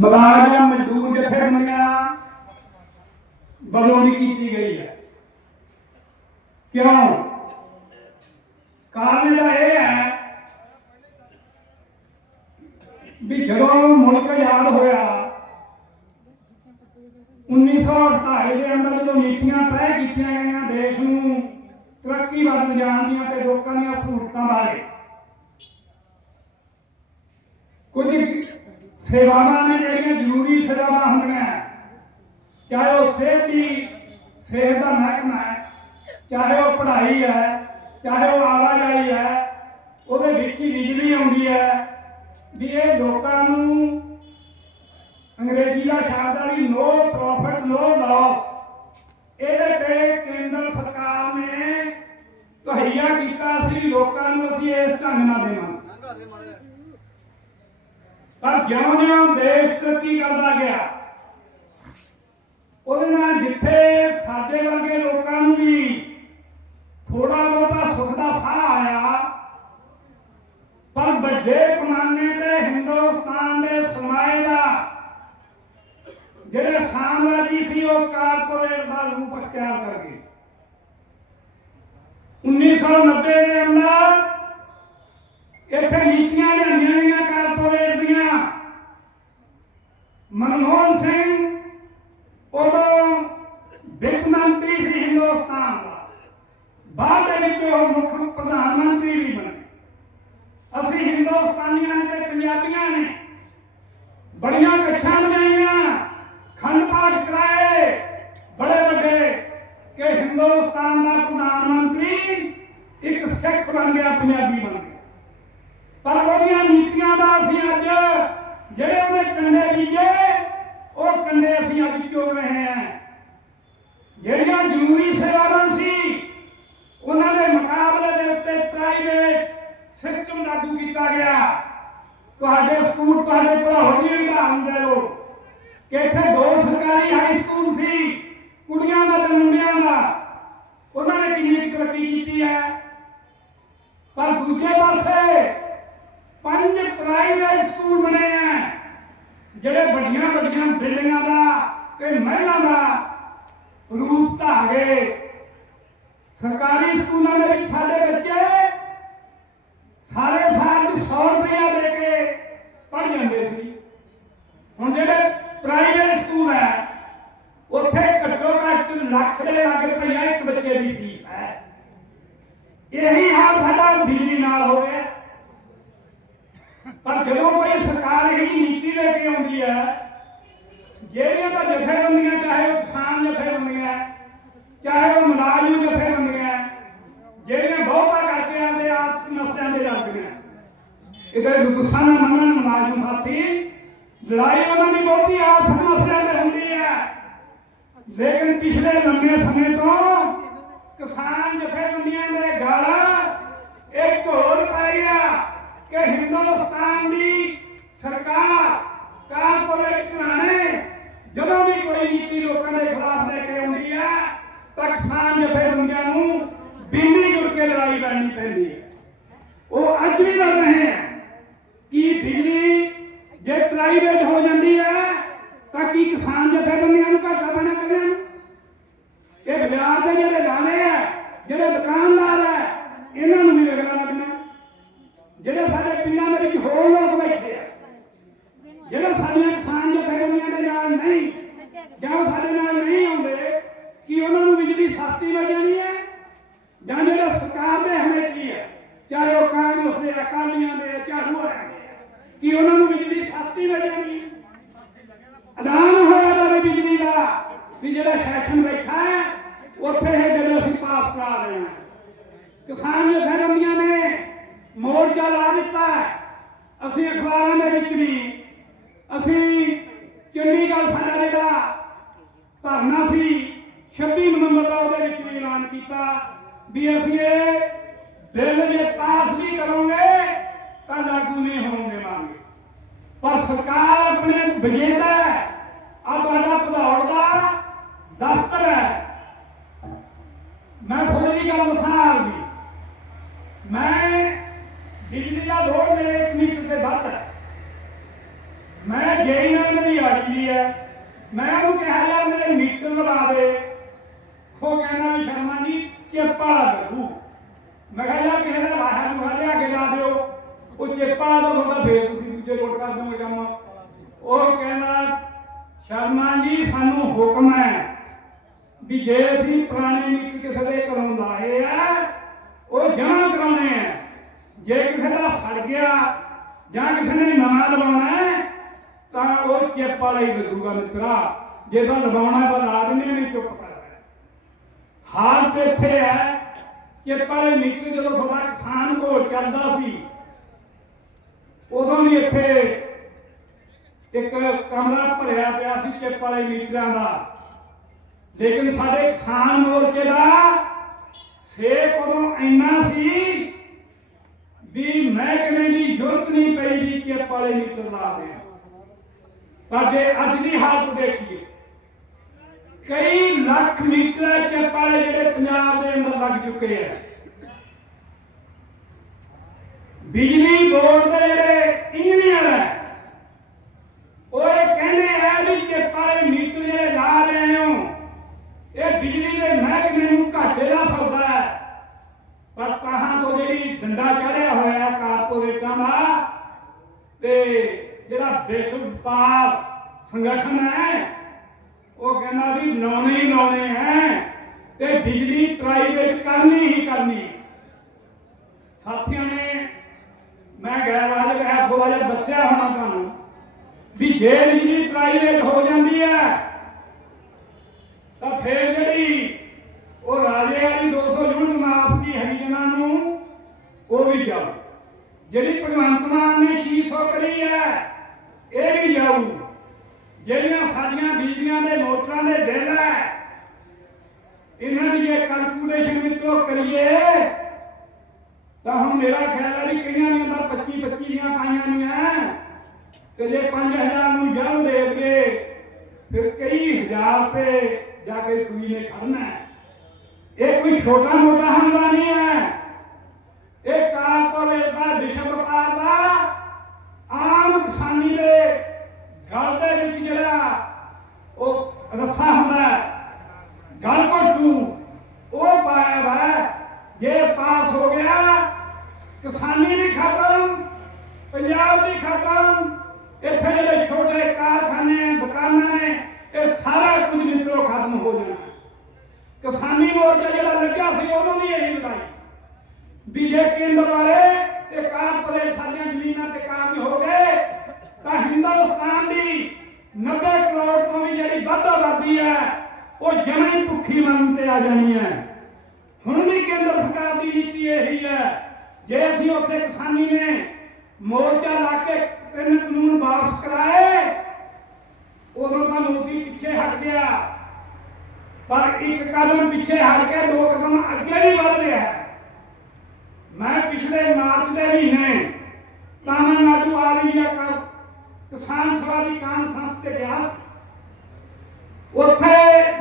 ਮੁਲਾਜ਼ਮ ਮਜ਼ਦੂਰ ਜਥੇਬੰਦੀਆਂ ਵੱਲੋਂ ਵੀ ਕੀਤੀ ਗਈ ਹੈ। ਕਿਉਂ? ਕਾਰਨ ਇਹਦਾ ਇਹ ਹੈ ਵੀ ਜਦੋਂ ਮੁਲਕ ਆਜ਼ਾਦ ਹੋਇਆ 1948 ਦੇ ਅੰਦਰ ਜਦੋਂ ਨੀਤੀਆਂ ਤੈਅ ਕੀਤੀਆਂ ਗਈਆਂ, ਦੇਸ਼ ਨੂੰ ਤਰੱਕੀ ਵੱਲ ਜਾਣ ਦੀਆਂ ਤੇ ਲੋਕਾਂ ਦੀਆਂ ਸਹੂਲਤਾਂ ਬਾਰੇ। ਕੁਝ ਸੇਵਾਵਾਂ ਨੇ ਜਿਹੜੀਆਂ ਜ਼ਰੂਰੀ ਸੇਵਾਵਾਂ ਹੁੰਦੀਆਂ। ਚਾਹੇ ਉਹ ਸਿਹਤ ਦੀ, ਸਿਹਤ ਦਾ ਮਹਿਕਮਾ ਹੈ, ਚਾਹੇ ਉਹ ਪੜ੍ਹਾਈ ਹੈ, ਚਾਹੇ ਉਹ ਆਵਾਜਾਈ ਹੈ, ਉਹਦੇ ਵਿੱਚ ਹੀ ਬਿਜਲੀ ਆਉਂਦੀ ਹੈ। ਵੀ ਇਹ ਲੋਕਾਂ ਨੂੰ ਅੰਗਰੇਜ਼ੀ ਦਾ ਸ਼ਬਦ ਆ ਵੀ ਨੋ ਪ੍ਰੋਫਿਟ ਨੋ ਲਾਸ ਇਹਦੇ ਤੇ ਕੇਂਦਰ ਸਰਕਾਰ ਨੇ ਤਹਈਆ ਕੀਤਾ ਸੀ ਲੋਕਾਂ ਨੂੰ ਅਸੀਂ ਇਸ ਢੰਗ ਨਾਲ ਦੇਵਾਂਗੇ। ਪਰ ਜਿਉਂ-ਜਿਉਂ ਦੇਸ਼ ਤਰੱਕੀ ਕਰਦਾ ਗਿਆ, ਉਹਦੇ ਨਾਲ ਜਿੱਥੇ ਸਾਡੇ ਵਰਗੇ ਲੋਕਾਂ ਨੂੰ ਵੀ ਥੋੜਾ ਬਹੁਤਾ ਸੁੱਖ ਦਾ ਸਾਹ ਆਇਆ, ਪਰ ਵੱਡੇ ਪੈਮਾਨੇ ਤੇ ਹਿੰਦੁਸਤਾਨ ਦੇ ਸਰਮਾਏ ਦਾ, ਜਿਹੜੇ ਸਾਮਰਾਜੀ ਸੀ, ਉਹ ਕਾਰਪੋਰੇਟ ਦਾ ਰੂਪ ਅਖਤਿਆਰ ਕਰ ਗਏ। 1990 ਦੇ ਅੰਦਰ ਇੱਥੇ ਨੀਤੀਆਂ ਲਿਆਂਦੀਆਂ ਗਈਆਂ ਕਾਰਪੋਰੇਟ ਦੀਆਂ ਮਨਮੋਹਨ ਸਿੰਘ ਉਦੋਂ ਵਿੱਤ ਮੰਤਰੀ ਸੀ ਹਿੰਦੁਸਤਾਨ ਦਾ ਬਾਅਦ ਦੇ ਵਿੱਚ ਉਹ ਮੁੱਖ ਪ੍ਰਧਾਨ ਮੰਤਰੀ ਵੀ ਬਣੇ ਅਸੀਂ ਹਿੰਦੁਸਤਾਨੀਆਂ ਨੇ ਤੇ ਪੰਜਾਬੀਆਂ ਨੇ ਬੜੀਆਂ ਕੱਛਾਂ ਲਗਾਈਆਂ ਖੰਡ ਪਾਠ ਕਰਾਏ। ਬੜੇ ਵੱਡੇ ਕਿ ਹਿੰਦੁਸਤਾਨ ਦਾ ਪ੍ਰਧਾਨ ਮੰਤਰੀ ਇੱਕ ਸਿੱਖ ਬਣ ਗਿਆ, ਪੰਜਾਬੀ ਬਣ ਗਿਆ। ਪਰ ਉਹਦੀਆਂ ਨੀਤੀਆਂ ਦਾ ਅਸੀਂ ਅੱਜ ਜਿਹੜੇ ਉਹਦੇ ਕੰਡੇ ਬੀਜੇ, ਉਹ ਕੰਡੇ ਅਸੀਂ ਅੱਜ ਚੁਗ ਰਹੇ ਹਾਂ। ਜਿਹੜੀਆਂ ਜ਼ਰੂਰੀ ਸੇਵਾਵਾਂ ਸੀ, ਉਹਨਾਂ ਦੇ ਮੁਕਾਬਲੇ ਦੇ ਉੱਤੇ ਪ੍ਰਾਈਵੇਟ ਸਿਸਟਮ ਲਾਗੂ ਕੀਤਾ ਗਿਆ। ਤੁਹਾਡੇ ਸਕੂਲ, ਤੁਹਾਡੇ ਭਰਾਓ ਦੀ ਉਦਾਹਰਨ ਦੇ ਲੋ ਕਿ ਇੱਥੇ ਦੋ ਸਰਕਾਰੀ ਹਾਈ ਸਕੂਲ ਸੀ, ਕੁੜੀਆਂ ਦਾ ਤੇ ਮੁੰਡਿਆਂ ਦਾ। ਉਹਨਾਂ ਨੇ ਕਿੰਨੀ ਤਰੱਕੀ ਕੀਤੀ ਹੈ? ਪਰ ਦੂਜੇ ਪਾਸੇ ਪੰਜ ਪ੍ਰਾਈਵੇਟ ਸਕੂਲ ਬਣੇ ਆ, ਜਿਹੜੇ ਵੱਡੀਆਂ ਵੱਡੀਆਂ ਬਿਲਡਿੰਗਾਂ ਦਾ ਤੇ ਮਹਿਲਾਂ ਦਾ ਰੂਪ ਧਾਰ ਗਏ। ਸਰਕਾਰੀ ਸਕੂਲਾਂ ਦੇ ਵਿੱਚ ਸਾਡੇ ਬੱਚੇ ਸਾਰੇ ਸਾਲ 'ਚ 100 ਰੁਪਇਆ ਦੇ ਕੇ ਪੜ੍ਹ ਜਾਂਦੇ ਸੀ। ਹੁਣ ਜਿਹੜੇ ਪ੍ਰਾਈਵੇਟ ਸਕੂਲ ਹੈ, ਉੱਥੇ ਘੱਟੋ ਘੱਟ ਲੱਖ ਦੇ ਲੱਗ ਰੁਪਇਆ ਇੱਕ ਬੱਚੇ ਦੀ ਫੀਸ ਹੈ। ਇਹੀ ਹਾਲ ਸਾਡਾ ਬਿਜਲੀ ਨਾਲ ਹੋ ਰਿਹਾ। ਪਰ ਜਦੋਂ ਕੋਈ ਸਰਕਾਰ ਇਹ ਨੀਤੀ ਲੈ ਕੇ ਆਉਂਦੀ ਹੈ, ਜਿਹੜੀਆਂ ਤਾਂ ਜਥੇਬੰਦੀਆਂ, ਚਾਹੇ ਉਹ ਕਿਸਾਨ ਜਥੇਬੰਦੀਆਂ, ਚਾਹੇ ਉਹ ਮੁਲਾਜ਼ਮ ਜਥੇਬੰਦੀਆਂ ਜਿਹੜੀਆਂ ਬਹੁਤਾ ਕਰਕੇ ਆਂਦੇ ਆਪ ਮਸਲਿਆਂ ਦੇ ਲੜਦੀਆਂ ਇਹਦੇ ਗੁੱਸਾ ਮੰਨਣ ਮੁਲਾਜ਼ਮ ਸਾਥੀ, ਲੜਾਈ ਉਹਨਾਂ ਦੀ ਬਹੁਤੀ ਆਰਥਿਕ ਮਸਲਿਆਂ ਤੇ ਹੁੰਦੀ ਹੈ। ਲੇਕਿਨ ਪਿਛਲੇ ਲੰਮੇ ਸਮੇਂ ਤੋਂ ਕਿਸਾਨ ਜਥੇਬੰਦੀਆਂ ਦੇ ਗਲ ਇੱਕ ਹੋਰ ਪੈ ਕਿ ਹਿੰਦੁਸਤਾਨ ਦੀ ਸਰਕਾਰ ਕਾਰਪੋਰੇਟ ਘਰਾਣੇ ਜਦੋਂ ਵੀ ਕੋਈ ਨੀਤੀ ਲੋਕਾਂ ਦੇ ਖਿਲਾਫ ਲੈ ਕੇ ਆਉਂਦੀ ਹੈ ਤਾਂ ਕਿਸਾਨ ਜਥੇਬੰਦੀਆਂ ਨੂੰ ਬਿੰਦੀ ਜੁੜ ਕੇ ਲੜਾਈ ਲੜਨੀ ਪੈਂਦੀ ਹੈ ਉਹ ਅੱਜ ਵੀ ਲੜ ਰਹੇ ਹੈ ਕਿ ਬਿਜਲੀ ਜੇ ਪ੍ਰਾਈਵੇਟ ਹੋ ਜਾਂਦੀ ਹੈ ਤਾਂ ਕੀ ਕਿਸਾਨ ਜਥੇਬੰਦੀਆਂ ਨੂੰ ਘਾਟਾ ਪੈਣਾ ਕਰਿਆ ਨੂੰ ਇਹ ਬਾਜ਼ਾਰ ਦੇ ਜਿਹੜੇ ਲਾਣੇ ਆ ਜਿਹੜੇ ਦੁਕਾਨਦਾਰ ਆ ਇਹਨਾਂ ਨੂੰ ਵੀ ਅਗਲਾ ਲੱਗਣਾ ਜਿਹੜੇ ਸਾਡੇ ਪਿੰਡਾਂ ਦੇ ਵਿੱਚ ਹੋਰ ਲੋਕ ਬੈਠੇ ਆ ਜਿਹੜੇ ਸਾਡੀਆਂ ਕਿਸਾਨ ਜਥੇਬੰਦੀਆਂ ਦੇ ਨਾਲ ਨਹੀਂ ਜਾਂ ਉਹ ਸਾਡੇ ਨਾਲ ਨਹੀਂ ਆਉਂਦੇ ਕਿ ਉਹਨਾਂ ਨੂੰ ਬਿਜਲੀ ਸਸਤੀ ਮਿਲ ਜਾਣੀ ਹੈ ਜਾਂ ਜਿਹੜੇ ਸਰਕਾਰ ਦੇ ਹਮੇਤੀ ਹੈ ਚਾਹੇ ਉਹ ਕਾਂਗਰਸ ਦੇ ਅਕਾਲੀਆਂ ਦੇ ਝਾੜੂ ਵਾਲਿਆਂ ਦੇ ਕਿ ਉਹਨਾਂ ਨੂੰ ਬਿਜਲੀ ਸਸਤੀ ਮਿਲ ਐਲਾਨ ਹੋਇਆ ਦਾ ਬਿਜਲੀ ਦਾ ਵੀ ਜਿਹੜਾ ਸੈਸ਼ਨ ਬੈਠਾ ਹੈ, ਉੱਥੇ ਇਹ ਜਦੋਂ ਅਸੀਂ ਪਾਸ ਕਰਾ ਰਹੇ ਹਾਂ। ਕਿਸਾਨ ਜਥੇਬੰਦੀਆਂ ਨੇ, ਮੋਰਚਾ ਲਾ ਦਿੱਤਾ ਅਸੀਂ ਅਖਬਾਰਾਂ ਦੇ ਵਿੱਚ ਵੀ, ਅਸੀਂ ਚੰਡੀਗੜ੍ਹ ਸਾਡਾ ਜਿਹੜਾ ਧਰਨਾ ਸੀ 26 ਨਵੰਬਰ ਦਾ ਉਹਦੇ ਵਿੱਚ ਵੀ ਐਲਾਨ ਕੀਤਾ ਵੀ ਅਸੀਂ ਇਹ ਬਿੱਲ ਜੇ ਪਾਸ ਵੀ ਕਰੋਗੇ ਤਾਂ ਲਾਗੂ ਨਹੀਂ ਹੋਣ ਦੇਵਾਂਗੇ। ਪਰ ਸਰਕਾਰ ਆਪਣੇ ਵਿਜੇਤਾ ਆ ਤੁਹਾਡਾ ਭਦੌੜ ਦਾ ਦਫ਼ਤਰ ਹੈ। ਮੈਂ ਥੋੜੀ ਜਿਹੀ ਗੱਲ ਦੱਸਾਂ ਵੀ ਮੈਂ ਬਿਜਲੀ ਦਾ ਲੋਡ ਮੇਰੇ ਇੱਕ ਮੀਟਰ ਤੇ ਵੱਧ ਹੈ। ਮੈਂ ਜੇਈ ਨਾਲ ਮੇਰੀ ਆੜੀ ਵੀ ਹੈ। ਮੈਂ ਉਹਨੂੰ ਕਿਹਾ ਯਾਰ ਮੇਰੇ ਮੀਟਰ ਲਵਾ ਦੇ। ਉਹ ਕਹਿੰਦਾ ਵੀ ਸ਼ਰਮਾ ਜੀ ਚੇਪਾ ਲੱਗੂ। ਮੈਂ ਕਿਹਾ ਯਾਰ ਕਿਸੇ ਦਾ ਰਾਹਾ ਨੂੰ ਲਿਆ ਕੇ ਲਾ ਦਿਓ। ਉਹ ਚੇਪਾ ਦਾ ਤੁਹਾਡਾ ਫੇਰ ਤੁਸੀਂ ਦੂਜੇ ਲੋਟ ਕਰ ਦੋਗੇ ਕੰਮ ਉਹ ਕਹਿੰਦਾ, ਸ਼ਰਮਾ ਜੀ, ਸਾਨੂੰ ਹੁਕਮ ਹੈ ਵੀ ਜੇ ਅਸੀਂ ਪੁਰਾਣੇ ਮੀਟਰ ਕਿਸੇ ਦੇ ਘਰੋਂ ਲਾਏ ਆ, ਉਹ ਜਮਾ ਕਰਾਉਣੇ ਆ। ਜੇ ਕਿਸੇ ਦਾ ਸੜ ਗਿਆ ਜਾਂ ਕਿਸੇ ਨੇ ਨਵਾਂ ਲਵਾਉਣਾ ਤਾਂ ਉਹ ਚਿੱਪ ਵਾਲਾ ਹੀ ਲੱਗੂਗਾ ਮਿੱਤਰਾ। ਜੇ ਤਾਂ ਲਵਾਉਣਾ ਤਾਂ ਲਾ ਦਿੰਦੇ ਨੇ ਚੁੱਪ ਕਰ ਹਾਲ ਤੇ ਇੱਥੇ ਹੈ ਚਿੱਪ ਵਾਲੇ ਮੀਟਰ ਜਦੋਂ ਤੁਹਾਡਾ ਕਿਸਾਨ ਕੋਲ ਚੱਲਦਾ ਸੀ, ਉਦੋਂ ਵੀ ਇੱਥੇ ਇੱਕ ਕਮਰਾ ਭਰਿਆ ਪਿਆ ਸੀ ਚਿੱਪ ਵਾਲੇ ਮੀਟਰਾਂ ਦਾ। ਲੇਕਿਨ ਸਾਡੇ ਕਿਸਾਨ ਮੋਰਚੇ ਦਾ ਸੇਕ ਉਦੋਂ ਇੰਨਾ ਸੀ ਵੀ ਮਹਿਕਮੇ ਦੀ ਜ਼ਰੂਰਤ ਨਹੀਂ ਪਈ ਵੀ ਚਿੱਪ ਵਾਲੇ ਮੀਟਰ ਲਾ ਦੇ ਪਰ ਜੇ ਅੱਜ ਦੀ ਹਾਲਤ ਦੇਖੀਏ ਕਈ ਲੱਖ ਮੀਟਰ ਚਿੱਪ ਜਿਹੜੇ ਪੰਜਾਬ ਦੇ ਅੰਦਰ ਲੱਗ ਚੁੱਕੇ ਆ। ਬਿਜਲੀ ਬੋਰਡ ਦੇ ਜਿਹੜੇ ਇੰਜੀਨੀਅਰ ਹੈ ਉਹ ਇਹ ਕਹਿੰਦੇ ਆ ਵੀ ਚਿੱਪ ਮੀਟਰ ਜਿਹੜੇ ਲਾ ਰਹੇ ਹੋ, ਇਹ ਬਿਜਲੀ ਦੇ ਮਹਿਕਮੇ ਨੂੰ ਘਾਟੇ ਦਾ ਸੌਦਾ ਹੈ। ਪਰ ਤਾਹਾਂ ਤੋਂ ਜਿਹੜੀ ਡੰਡਾ ਚੜਿਆ ਹੋਇਆ ਕਾਰਪੋਰੇਟਾਂ ਦਾ, ਤੇ ਜਿਹੜਾ ਵਿਸ਼ਵ ਵਪਾਰ ਸੰਗਠਨ ਹੈ ਉਹ ਕਹਿੰਦਾ ਵੀ ਲਾਉਣੇ ਹੀ ਲਾਉਣੇ ਹੈ ਤੇ ਬਿਜਲੀ ਪ੍ਰਾਈਵੇਟ ਕਰਨੀ ਹੀ ਕਰਨੀ ਸਾਥੀਆਂ ਨੇ, ਮੈਂ ਗੈਰ ਹਾਜ਼ਰ ਹੈ ਥੋੜਾ ਜਿਹਾ ਦੱਸਿਆ ਹੋਣਾ ਤੁਹਾਨੂੰ ਵੀ ਜੇ ਬਿਜਲੀ ਪ੍ਰਾਈਵੇਟ ਹੋ ਜਾਂਦੀ ਹੈ, ਤਾਂ ਫੇਰ ਜਿਹੜੀ ਉਹ ਰਾਜੇ ਵਾਲੀ 200 ਯੂਨਿਟ ਮਾਫ ਸੀ ਹਰੀਜਨਾਂ ਨੂੰ, ਉਹ ਵੀ ਜਾਊ। ਜਿਹੜੀ ਭਗਵੰਤ ਮਾਨ ਨੇ 600 ਕਰੀ ਹੈ, ਇਹ ਵੀ ਜਾਊ। ਜਿਹੜੀਆਂ ਸਾਡੀਆਂ ਬਿਜਲੀਆਂ ਦੇ ਮੋਟਰਾਂ ਦੇ ਬਿੱਲ ਹੈ, ਇਹਨਾਂ ਦੀ ਜੇ ਕੈਲਕੂਲੇਸ਼ਨ ਵਿੱਚੋਂ ਕਰੀਏ, ਤਾਂ ਹੁਣ ਮੇਰਾ ਖਿਆਲ ਹੈ ਵੀ ਕਈਆਂ ਦੀਆਂ ਤਾਂ 25 25 ਦੀਆਂ ਪਾਈਆਂ ਨਹੀਂ ਤੇ ਜੇ 5000 ਨੂੰ ਜਲ ਦੇ ਦਈਏ, ਫਿਰ ਕਈ ਹਜ਼ਾਰ ਤੇ ਜਾ ਕੇ ਸੂਈ ਨੇ ਖੜਨਾ ਇਹ ਕੋਈ ਛੋਟਾ ਮੋਟਾ ਹਮਲਾ ਨਹੀਂ ਹੈ। ਇਹ ਕਾਰਪੋਰੇਟ ਦਾ ਵਿਸ਼ਵ ਵਪਾਰ ਦਾ ਆਮ ਕਿਸਾਨੀ ਦੇ ਗਲ ਦੇ ਵਿੱਚ ਜਿਹੜਾ ਉਹ ਰੱਸਾ ਹੁੰਦਾ ਹੈ, ਗਲ ਘੋਟੂ ਉਹ ਪਾਇਆ ਵਾ, ਜੇ ਪਾਸ ਹੋ ਗਿਆ, ਕਿਸਾਨੀ ਵੀ ਖਤਮ ਪੰਜਾਬ ਦੀ ਖਤਮ ਇੱਥੇ ਜਿਹੜੇ ਛੋਟੇ ਕਾਰਖਾਨੇ ਦੁਕਾਨਾਂ ਨੇ, ਇਹ ਸਾਰਾ ਕੁਝ ਮਿੱਤਰੋ ਖਤਮ ਹੋ ਜਾਣਾ। ਕਿਸਾਨੀ ਮੋਰਚਾ ਜਿਹੜਾ ਲੱਗਿਆ ਸੀ ਉਦੋਂ ਵੀ ਇਹੀ ਵਧਾਈ। ਵੀ ਜੇ ਕੇਂਦਰ ਵਾਲੇ ਤੇ ਕਾਰਪੋਰੇਟ ਸਾਡੀਆਂ ਜ਼ਮੀਨਾਂ ਤੇ ਕਾਬਜ਼ ਹੋ ਗਏ ਤਾਂ ਹਿੰਦੁਸਤਾਨ ਦੀ 90 ਕਰੋੜ ਤੋਂ ਵੀ ਜਿਹੜੀ ਵੱਧ ਆਬਾਦੀ ਹੈ, ਉਹ ਜਮਾਂ ਹੀ ਭੁੱਖੀ ਮੰਨ ਤੇ ਆ ਜਾਣੀ ਹੈ। ਹੁਣ ਵੀ ਕੇਂਦਰ ਸਰਕਾਰ ਦੀ ਨੀਤੀ ਇਹੀ ਹੈ, ਜੇ ਅਸੀਂ ਉੱਥੇ ਕਿਸਾਨੀ ਨੇ ਮੋਰਚਾ ਲਾ ਕੇ ਤਿੰਨ ਕਾਨੂੰਨ ਵਾਪਸ ਕਰਾਏ, ਉਦੋਂ ਤਾਂ ਮੋਦੀ ਪਿੱਛੇ ਹਟ ਗਿਆ। ਪਰ ਇੱਕ ਕਦਮ ਪਿੱਛੇ ਹਟ ਕੇ ਦੋ ਕਦਮ ਅੱਗੇ ਵੀ ਵਧ ਰਿਹਾ ਮੈਂ ਪਿਛਲੇ ਮਾਰਚ ਦੇ ਮਹੀਨੇ ਤਾਮਿਲਨਾਡੂ ਆਲ ਇੰਡੀਆ ਕਾ ਕਿਸਾਨ ਸਭਾ ਦੀ ਕਾਨਫਰੰਸ ਤੇ ਗਿਆ। ਉੱਥੇ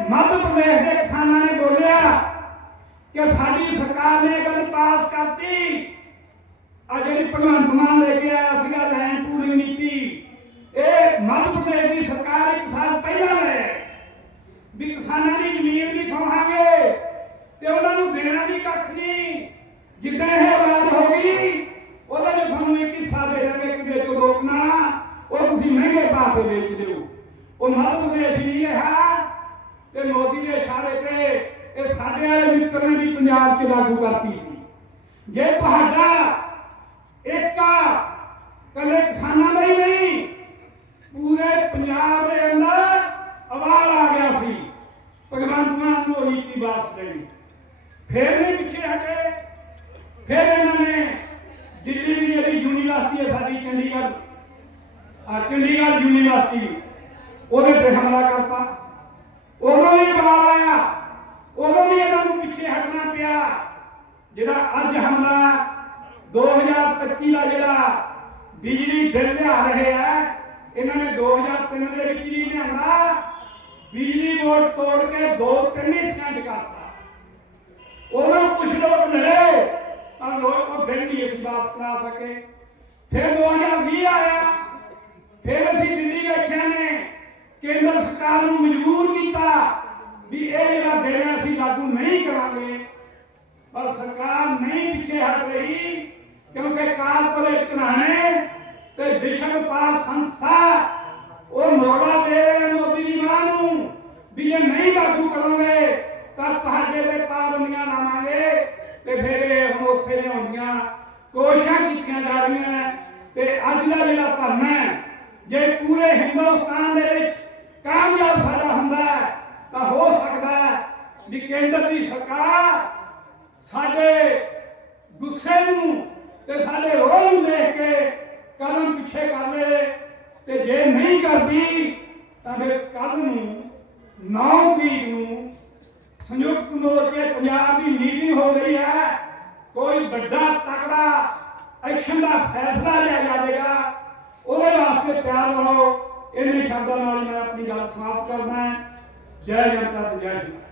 ਮੱਧ ਪ੍ਰਦੇਸ਼ ਦੇ ਕਿਸਾਨਾਂ ਨੇ ਬੋਲਿਆ ਕਿ ਸਾਡੀ ਸਰਕਾਰ ਨੇ ਇਹ ਗੱਲ ਪਾਸ ਕਰਤੀ। ਆ ਜਿਹੜੀ ਭਗਵੰਤ ਮਾਨ ਲੈ ਕੇ ਆਇਆ ਸੀਗਾ ਲੈਂਡ ਪੂਰੀ ਨੀਤੀ ਇਹ ਮੱਧ ਪ੍ਰਦੇਸ਼ ਦੀ ਸਰਕਾਰ ਇੱਕ ਸਾਲ ਪਹਿਲਾਂ ਲੈ ਆਈ। ਵੀ ਕਿਸਾਨਾਂ ਦੀ ਜ਼ਮੀਨ ਵੀ ਖਵਾਵਾਂਗੇ ਤੇ ਉਹਨਾਂ ਨੂੰ ਦੇਣਾ ਵੀ ਕੱਖ ਨਹੀਂ ਜਿੱਦਾਂ ਇਹ ਔਲਾਦ ਹੋ ਗਈ ਉਹਦਾ ਜੋ ਤੁਹਾਨੂੰ ਇੱਕ ਹਿੱਸਾ ਦੇ ਦਾਂਗੇ ਕਿਤੇ ਚੋਂ ਰੋਕਣਾ ਉਹ ਤੁਸੀਂ ਮਹਿੰਗੇ ਭਾਅ ਤੇ ਵੇਚ ਦਿਓ ਉਹ ਮੱਧ ਪ੍ਰਦੇਸ਼ ਨਹੀਂ ਹੈ ਤੇ ਮੋਦੀ ਦੇ ਇਸ਼ਾਰੇ ਤੇ ਇਹ ਸਾਡੇ ਵਾਲੇ ਮਿੱਤਰ ਨੇ ਵੀ ਪੰਜਾਬ 'ਚ ਲਾਗੂ ਕਰਤੀ ਸੀ। ਜੇ ਤੁਹਾਡਾ ਏਕਾ ਕੱਲੇ ਕਿਸਾਨਾਂ ਦਾ ਹੀ ਨਹੀਂ, ਪੂਰੇ ਪੰਜਾਬ ਦੇ ਅੰਦਰ ਆਵਾਜ਼ ਆ ਗਿਆ ਸੀ ਭਗਵੰਤ ਮਾਨ ਨੂੰ ਉਹ ਦੀ ਵਾਪਸ ਲੈਣੀ ਫੇਰ ਨਹੀਂ ਪਿੱਛੇ ਹਟੇ, ਫਿਰ ਇਹਨਾਂ ਨੇ ਦਿੱਲੀ ਦੀ ਜਿਹੜੀ ਯੂਨੀਵਰਸਿਟੀ ਹੈ ਸਾਡੀ ਚੰਡੀਗੜ੍ਹ ਆ ਚੰਡੀਗੜ੍ਹ ਯੂਨੀਵਰਸਿਟੀ ਉਹਦੇ ਤੇ ਹਮਲਾ ਕਰਤਾ। ਉਦੋਂ ਵੀ ਬਾਹਰ ਆਇਆ ਉਦੋਂ ਵੀ ਇਹਨਾਂ ਨੂੰ ਪਿੱਛੇ ਹਟਣਾ ਪਿਆ। ਜਿਹੜਾ ਅੱਜ ਹਮਲਾ 2025 ਦਾ ਜਿਹੜਾ ਬਿਜਲੀ ਬਿੱਲ ਲਿਆ ਰਹੇ ਆ, ਇਹਨਾਂ ਨੇ 2003 ਦੇ ਵਿੱਚ ਵੀ ਲਿਆਂਦਾ। ਬਿਜਲੀ ਬੋਰਡ ਤੋੜ ਕੇ ਦੋ ਤਿੰਨ ਹੀ ਕਰਤਾ। ਉਦੋਂ ਕੁਝ ਲੋਕ ਲੜੇ ਤਾਂ ਲੋਕ ਉਹ ਬਿੱਲ ਨਹੀਂ ਅਸੀਂ ਵਾਪਸ ਕਰਾ ਸਕੇ। ਫਿਰ 2020 ਆਇਆ। ਫਿਰ ਅਸੀਂ ਕੇਂਦਰ ਸਰਕਾਰ ਨੂੰ ਮਜਬੂਰ ਕੀਤਾ ਵੀ ਇਹ ਜਿਹੜਾ ਬਿੱਲ ਅਸੀਂ ਲਾਗੂ ਨਹੀਂ ਕਰਾਂਗੇ, ਪਰ ਸਰਕਾਰ ਨਹੀਂ ਪਿੱਛੇ ਹਟ ਰਹੀ, ਕਿਉਂਕਿ ਕਾਰਪੋਰੇਟ ਘਰਾਣੇ ਤੇ ਵਿਸ਼ਵ ਵਪਾਰ ਸੰਸਥਾ, ਉਹ ਮੋੜਾ ਦੇ ਰਹੇ ਮੋਦੀ ਦੀ ਮਾਂ ਨੂੰ, ਵੀ ਇਹ ਨਹੀਂ ਲਾਗੂ ਕਰੋਗੇ, ਤਾਂ ਤੁਹਾਡੇ ਤੇ ਪਾਬੰਦੀਆਂ ਲਾਵਾਂਗੇ, ਤੇ ਫਿਰ ਇਹ ਹੁਣ ਉੱਥੇ ਲਿਆਉਂਦੀਆਂ, ਕੋਸ਼ਿਸ਼ਾਂ ਕੀਤੀਆਂ ਜਾ ਰਹੀਆਂ ਤੇ ਅੱਜ ਦਾ ਜਿਹੜਾ ਧਰਨਾ ਹੈ, ਜੇ ਪੂਰੇ ਹਿੰਦੁਸਤਾਨ ਦੇ ਵਿੱਚ ਕਾਮਯਾਬ ਸਾਡਾ ਹੁੰਦਾ ਤਾਂ ਹੋ ਸਕਦਾ ਵੀ ਕੇਂਦਰ ਦੀ ਸਰਕਾਰ ਸਾਡੇ ਗੁੱਸੇ ਨੂੰ ਤੇ ਸਾਡੇ ਰੋਹ ਨੂੰ ਦੇਖ ਕੇ ਕਦਮ ਪਿੱਛੇ ਕਰ ਲਏ ਤੇ ਜੇ ਨਹੀਂ ਕਰਦੀ, ਤਾਂ ਫਿਰ ਕੱਲ ਨੂੰ 9 ਤਰੀਕ ਨੂੰ ਸੰਯੁਕਤ ਮੋਰਚੇ ਪੰਜਾਬ ਦੀ ਮੀਟਿੰਗ ਹੋ ਰਹੀ ਹੈ। ਕੋਈ ਵੱਡਾ ਤਕੜਾ ਐਕਸ਼ਨ ਦਾ ਫੈਸਲਾ ਲਿਆ ਜਾਵੇਗਾ, ਉਹਦੇ ਵਾਸਤੇ ਤਿਆਰ ਰਹੋ। ਇਹਨੇ ਸ਼ਬਦਾਂ ਨਾਲ ਹੀ ਮੈਂ ਆਪਣੀ ਗੱਲ ਸਮਾਪਤ ਕਰਦਾ ਹਾਂ। ਜੈ ਜਨਤਾ ਤੇ ਜੈ ਹਿੰਦ